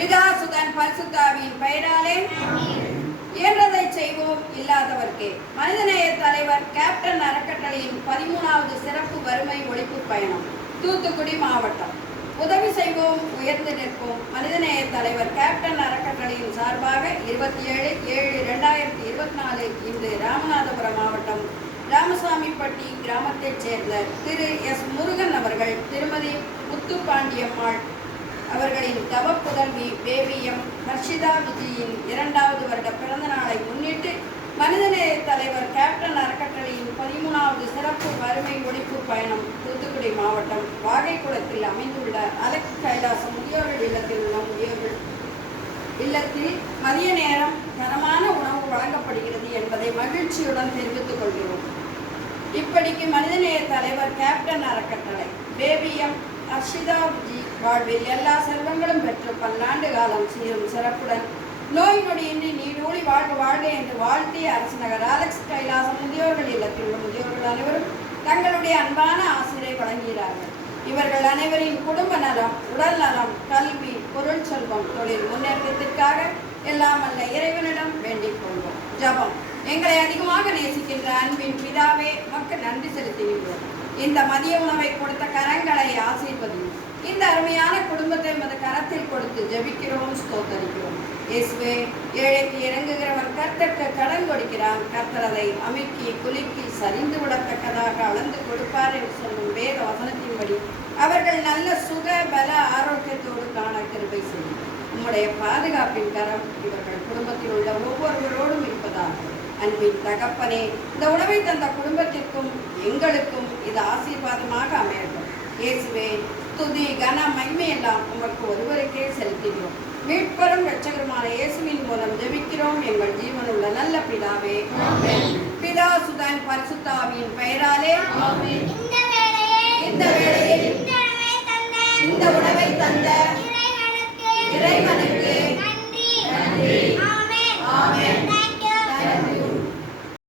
பிதாசுதன் பரிசுத்தாவின் பெயராலே இயன்றதை செய்வோம் இல்லாதவர்க்கே. மனிதநேய தலைவர் கேப்டன் அறக்கட்டளையின் பதிமூணாவது சிறப்பு வறுமை ஒழிப்பு பயணம் தூத்துக்குடி மாவட்டம். உதவி செய்வோம் உயர்ந்து நிற்போம். மனிதநேய தலைவர் கேப்டன் அறக்கட்டளையின் சார்பாக இருபத்தி ஏழு ஏழு ரெண்டாயிரத்தி இருபத்தி நாலு இன்று ராமநாதபுரம் மாவட்டம் ராமசாமிப்பட்டி கிராமத்தைச் சேர்ந்த திரு எஸ் முருகன் அவர்கள் திருமதி முத்துப்பாண்டியம்மாள் அவர்களின் தவப்புதல்வி புதல்வி தேவியம் ஹர்ஷிதா விஜயின் இரண்டாவது வருட பிறந்த நாளை முன்னிட்டு மனிதநேய தலைவர் கேப்டன் அறக்கட்டளையின் பதிமூணாவது சிறப்பு வறுமை ஒழிப்பு பயணம் தூத்துக்குடி மாவட்டம் வாகைக்குளத்தில் அமைந்துள்ள அலக் கைலாசம் முதியோர்கள் இல்லத்தில் உள்ள முதியோர்கள் இல்லத்தில் மதிய நேரம் தரமான உணவு வழங்கப்படுகிறது என்பதை மகிழ்ச்சியுடன் தெரிவித்துக் கொள்கிறோம். இப்படிக்கு மனிதநேய தலைவர் கேப்டன் அறக்கட்டளை பேபிஎம் அர்ஷிதாபுஜி வாழ்வில் எல்லா செல்வங்களும் பெற்று பல்லாண்டு காலம் சீரும் சிறப்புடன். நோய் நொடியின்றி நீடூழி வாழ்க வாழ்க என்று வாழ்த்திய அரசநகர் ஆலக்ஸ் கைலாசம் முதியோர்கள் இல்லத்தில் உள்ள முதியோர்கள் அனைவரும் தங்களுடைய அன்பான ஆசிரியை வழங்குகிறார்கள். இவர்கள் அனைவரின் குடும்ப நலம் உடல் நலம் கல்வி பொருள் செல்வம் தொழில் முன்னேற்றத்திற்காக எல்லாம் அல்ல இறைவனிடம் வேண்டிக் கொள்வோம். ஜபம். எங்களை அதிகமாக நேசிக்கின்ற அன்பின் பிதாவே மக்கள் நன்றி செலுத்துகின்றோம். இந்த மதிய உணவை கொடுத்த கரங்களை ஆசீர்வதியும். இந்த அருமையான குடும்பத்தை மது கரத்தில் கொடுத்து ஜெபிக்கிறோம் ஸ்தோத்தரிக்கிறோம். இயேசுவே ஏழைக்கு இறங்குகிறவன் கர்த்தர்க்கு கடன் கொடுக்கிறான். கர்த்தரதை அமுக்கி குலுக்கி சரிந்து விடத்தக்கதாக அளந்து கொடுப்பார் என்று சொல்லும் வேத வசனத்தின்படி அவர்கள் நல்ல சுக பல ஆரோக்கியத்தோடு காண கிருபை செய்யும். உம்முடைய பாதுகாப்பின் கரம் இவர்கள் குடும்பத்தில் உள்ள ஒவ்வொருவரோடும் இருப்பதாக அன்பின் தகப்பனே இந்த உணவை தந்த குடும்பத்திற்கும் எங்களுக்கும் இது ஆசீர்வாதமாக அமையட்டும். இயேசுவே துதி கன மகிமை எல்லாம் உங்களுக்கு ஒருவருக்கே செலுத்துகிறோம். மீட்பரும் ரட்சகருமான இயேசுவின் மூலம் ஜெபிக்கிறோம். எங்கள் ஜீவனுள்ள நல்ல பிதாவே பிதா சுதான் பரிசுத்தாவின் பெயராலே. இந்த வேளையில் இந்த உணவை தந்த இறைவனுக்கு